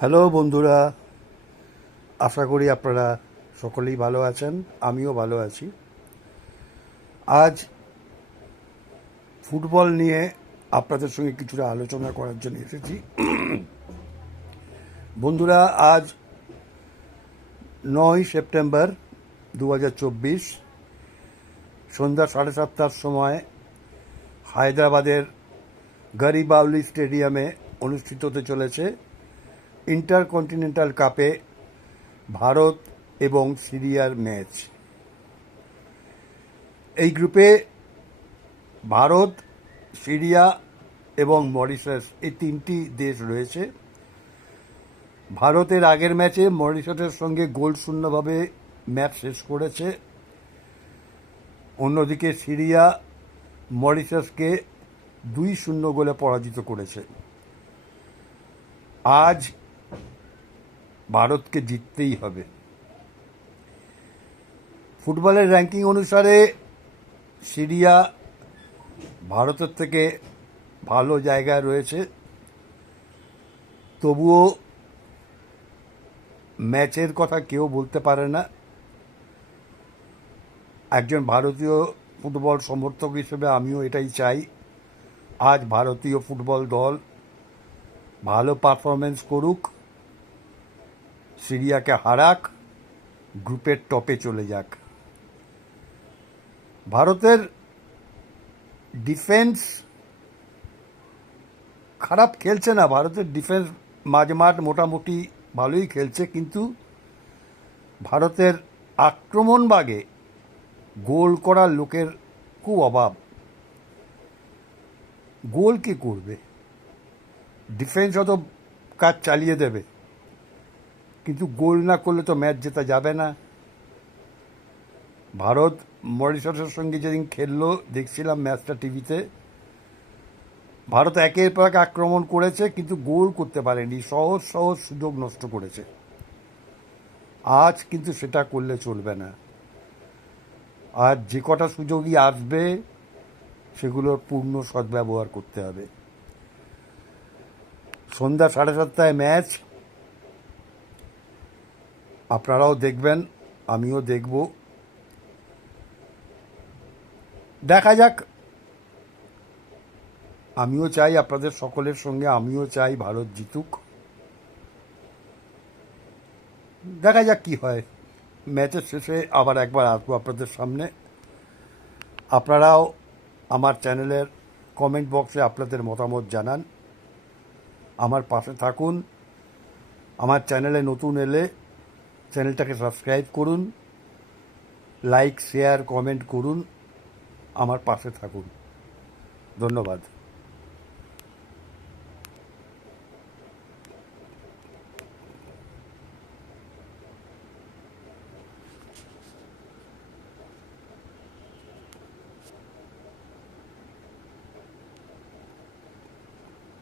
Hello বন্ধুরা, আশা করি আপনারা সকলেই ভালো আছেন। আমিও ভালো আছি। আজ ফুটবল নিয়ে আপনাদের সঙ্গে কিছুটা আলোচনা করার জন্য এসেছি। বন্ধুরা, আজ 9 সেপ্টেম্বর 2024 সন্ধ্যা 7:30টার সময় হায়দ্রাবাদের গরিবাউলি স্টেডিয়ামে অনুষ্ঠিত হতে চলেছে ইন্টারকন্টিনেন্টাল কাপে ভারত এবং সিরিয়ার ম্যাচ। এই গ্রুপে ভারত, সিরিয়া এবং মরিশাস এই তিনটি দেশ রয়েছে। ভারতের আগের ম্যাচে মরিশাসের সঙ্গে গোল শূন্যভাবে ম্যাচ শেষ করেছে। অন্যদিকে সিরিয়া মরিশাসকে 2-0 গোলে পরাজিত করেছে। আজ ভারতকে জিততেই হবে। ফুটবলের র্যাঙ্কিং অনুসারে সিরিয়া ভারতের থেকে ভালো জায়গায় রয়েছে, তবুও ম্যাচের কথা কেউ বলতে পারে না। একজন ভারতীয় ফুটবল সমর্থক হিসেবে আমিও এটাই চাই, আজ ভারতীয় ফুটবল দল ভালো পারফরমেন্স করুক, সিরিয়াকে হারাক, গ্রুপের টপে চলে যাক। ভারতের ডিফেন্স খারাপ খেলছে না, ভারতের ডিফেন্স মাঝমাঠ মোটামুটি ভালোই খেলছে, কিন্তু ভারতের আক্রমণ ভাগে গোল করার লোকের খুব অভাব। গোল কি করবে? ডিফেন্স অত কাজ চালিয়ে দেবে, কিন্তু গোল না করলে তো ম্যাচ জেতা যাবে না। ভারত মরিশাসের সঙ্গে যেদিন খেললো দেখছিলাম ম্যাচটা টিভিতে, ভারত একের পর এক আক্রমণ করেছে কিন্তু গোল করতে পারেনি, সহজ সহজ সুযোগ নষ্ট করেছে। আজ কিন্তু সেটা করলে চলবে না। আজ যে কটা সুযোগই আসবে সেগুলোর পূর্ণ সদ্ব্যবহার করতে হবে। সন্ধ্যা 7:30টায় ম্যাচ, আপনারাও দেখবেন, আমিও দেখব। দেখা যাক। আমিও চাই আপনাদের সকলের সঙ্গে, আমিও চাই ভারত জিতুক। দেখা যাক কি হয়। ম্যাচের শেষে আবার একবার আসবো আপনাদের সামনে। আপনারাও আমার চ্যানেলের কমেন্ট বক্সে আপনাদের মতামত জানান, আমার পাশে থাকুন। আমার চ্যানেলে নতুন এলে চ্যানেলটাকে সাবস্ক্রাইব করুন, লাইক শেয়ার কমেন্ট করুন, আমার পাশে থাকুন। ধন্যবাদ।